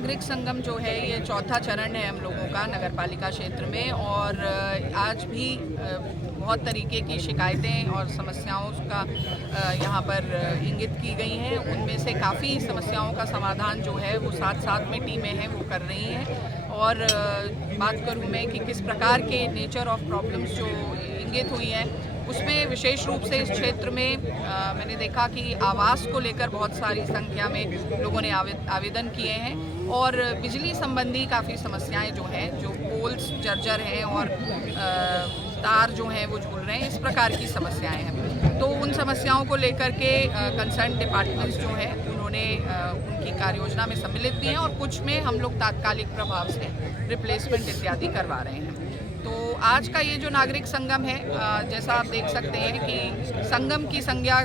नागरिक संगम जो है ये चौथा चरण है हम लोगों का नगर पालिका क्षेत्र में। और आज भी बहुत तरीके की शिकायतें और समस्याओं का यहाँ पर इंगित की गई हैं। उनमें से काफ़ी समस्याओं का समाधान जो है वो साथ साथ में टीमें हैं वो कर रही हैं। और बात करूँ मैं कि किस प्रकार के नेचर ऑफ प्रॉब्लम्स जो इंगित हुई हैं उसमें विशेष रूप से इस क्षेत्र में मैंने देखा कि आवास को लेकर बहुत सारी संख्या में लोगों ने आवेदन किए हैं। और बिजली संबंधी काफ़ी समस्याएं जो हैं, जो पोल्स जर्जर हैं और तार जो हैं वो झूल रहे हैं, इस प्रकार की समस्याएं हैं। तो उन समस्याओं को लेकर के कंसर्न डिपार्टमेंट्स जो हैं उन्होंने उनकी कार्य योजना में सम्मिलित भी हैं और कुछ में हम लोग तात्कालिक प्रभाव से रिप्लेसमेंट इत्यादि करवा रहे हैं। तो आज का ये जो नागरिक संगम है, जैसा आप देख सकते हैं कि संगम की संज्ञा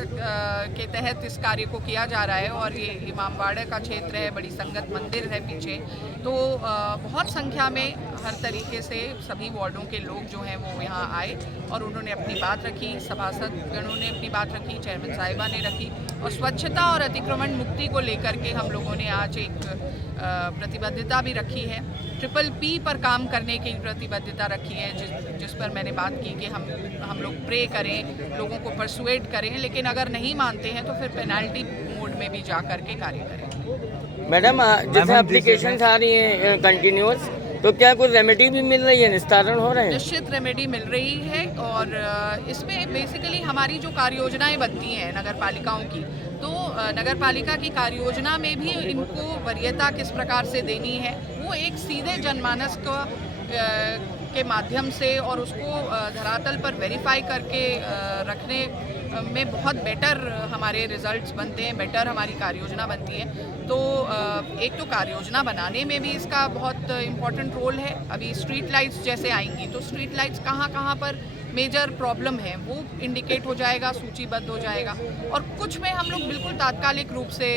के तहत इस कार्य को किया जा रहा है। और ये इमामबाड़ा का क्षेत्र है, बड़ी संगत मंदिर है पीछे, तो बहुत संख्या में हर तरीके से सभी वार्डों के लोग जो हैं वो यहाँ आए और उन्होंने अपनी बात रखी, सभासद गणों ने अपनी बात रखी, चेयरमैन साहिबा ने रखी। और स्वच्छता और अतिक्रमण मुक्ति को लेकर के हम लोगों ने आज एक प्रतिबद्धता भी रखी है। PPP पर काम करने की प्रतिबद्धता रखी है, जिस पर मैंने बात की कि हम लोग प्रे करें, लोगों को परसुएड करें, लेकिन अगर नहीं मानते हैं तो फिर पेनाल्टी मोड में भी जा कर के कार्य करें। मैडम, जैसे एप्लीकेशन आ रही है कंटिन्यूअस, तो क्या कोई रेमेडी भी मिल रही है, निस्तारण हो रहे हैं? निश्चित रेमेडी मिल रही है। और इसमें बेसिकली हमारी जो कार्य योजनाएं बनती हैं नगर पालिकाओं की, तो नगर पालिका की कार्य योजना में भी इनको वरीयता किस प्रकार से देनी है वो एक सीधे जनमानस को के माध्यम से और उसको धरातल पर वेरीफाई करके रखने में बहुत बेटर हमारे रिजल्ट्स बनते हैं, बेटर हमारी कार्य योजना बनती है। तो एक तो कार्य योजना बनाने में भी इसका बहुत इम्पोर्टेंट रोल है। अभी स्ट्रीट लाइट्स जैसे आएंगी तो स्ट्रीट लाइट्स कहाँ पर मेजर प्रॉब्लम है वो इंडिकेट हो जाएगा, सूचीबद्ध हो जाएगा। और कुछ में हम लोग बिल्कुल तात्कालिक रूप से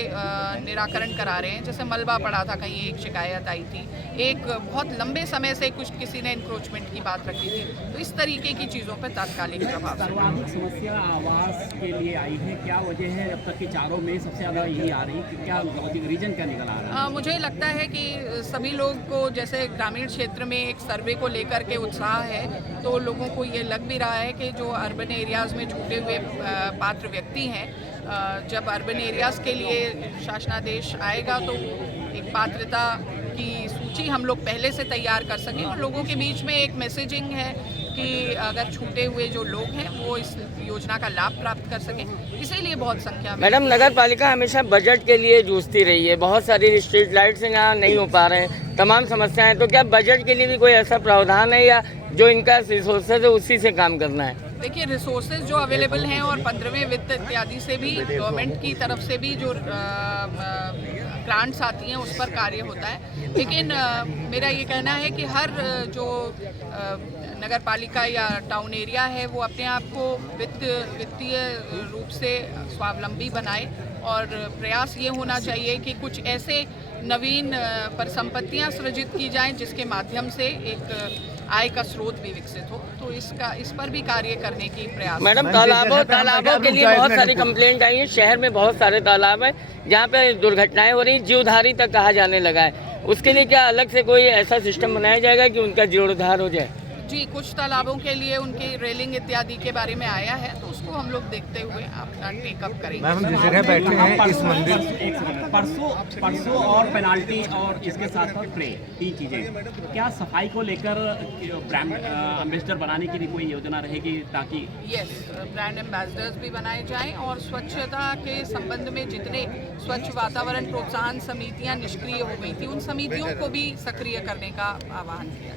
निराकरण करा रहे हैं। जैसे मलबा पड़ा था, कहीं एक शिकायत आई थी, एक बहुत लंबे समय से किसी ने इंक्रोचमेंट की बात रखी थी, तो इस तरीके की चीज़ों पर तात्कालिक प्रभाव। सर्वाधिक समस्या आवास के लिए आई है, क्या वजह है अब तक के चारों में सबसे ज़्यादा यही आ रही है, क्या रीजन क्या निकल आ रहा है? मुझे लगता है कि सभी लोग को जैसे ग्रामीण क्षेत्र में एक सर्वे को लेकर के उत्साह है, तो लोगों को ये लग भी रहा है कि जो अर्बन एरियाज़ में छूटे हुए पात्र व्यक्ति हैं, जब अर्बन एरियाज़ के लिए शासनादेश आएगा तो एक पात्रता की सूची हम लोग पहले से तैयार कर सकें और लोगों के बीच में एक मैसेजिंग है कि अगर छूटे हुए जो लोग हैं वो इस योजना का लाभ प्राप्त कर सकें, इसीलिए बहुत संख्या में। मैडम, नगर पालिका हमेशा बजट के लिए जूझती रही है, बहुत सारी स्ट्रीट लाइट्स यहाँ नहीं हो पा रहे हैं, तमाम समस्याएं, तो क्या बजट के लिए भी कोई ऐसा प्रावधान है या जो इनका रिसोर्सेज है उसी से काम करना है? देखिए, रिसोर्सेज जो अवेलेबल हैं और 15वें वित्त इत्यादि से भी गवर्नमेंट की तरफ से भी जो ग्रांट्स आती हैं उस पर कार्य होता है। लेकिन मेरा ये कहना है कि हर जो नगर पालिका या टाउन एरिया है वो अपने आप को वित्तीय रूप से स्वावलंबी बनाए और प्रयास ये होना चाहिए कि कुछ ऐसे नवीन परिसंपत्तियां सृजित की जाएं जिसके माध्यम से एक आय का स्रोत भी विकसित हो। तो इस पर भी कार्य करने की प्रयास। मैडम, तालाबों के लिए बहुत सारी कंप्लेंट आई है, शहर में बहुत सारे तालाब है जहाँ पे दुर्घटनाएं हो रही, जीवधारी तक कहा जाने लगा है, उसके लिए क्या अलग से कोई ऐसा सिस्टम बनाया जाएगा कि उनका जीर्णोद्धार हो जाए? जी, कुछ तालाबों के लिए उनकी रेलिंग इत्यादि के बारे में आया है, तो उसको हम लोग देखते हुए अपना टेकअप करेंगे। मैम, जिस जगह बैठे हैं इस मंदिर परसों और पेनाल्टी और इसके साथ साथ प्रे, 3 चीजें, क्या सफाई को लेकर ब्रांड एम्बेसडर बनाने की भी कोई योजना रहेगी ताकि? यस, ब्रांड एम्बेसडर्स भी बनाए जाएं और स्वच्छता के संबंध में जितने स्वच्छ वातावरण प्रोत्साहन समितियां निष्क्रिय हो गई थी उन समितियों को भी सक्रिय करने का आह्वान किया।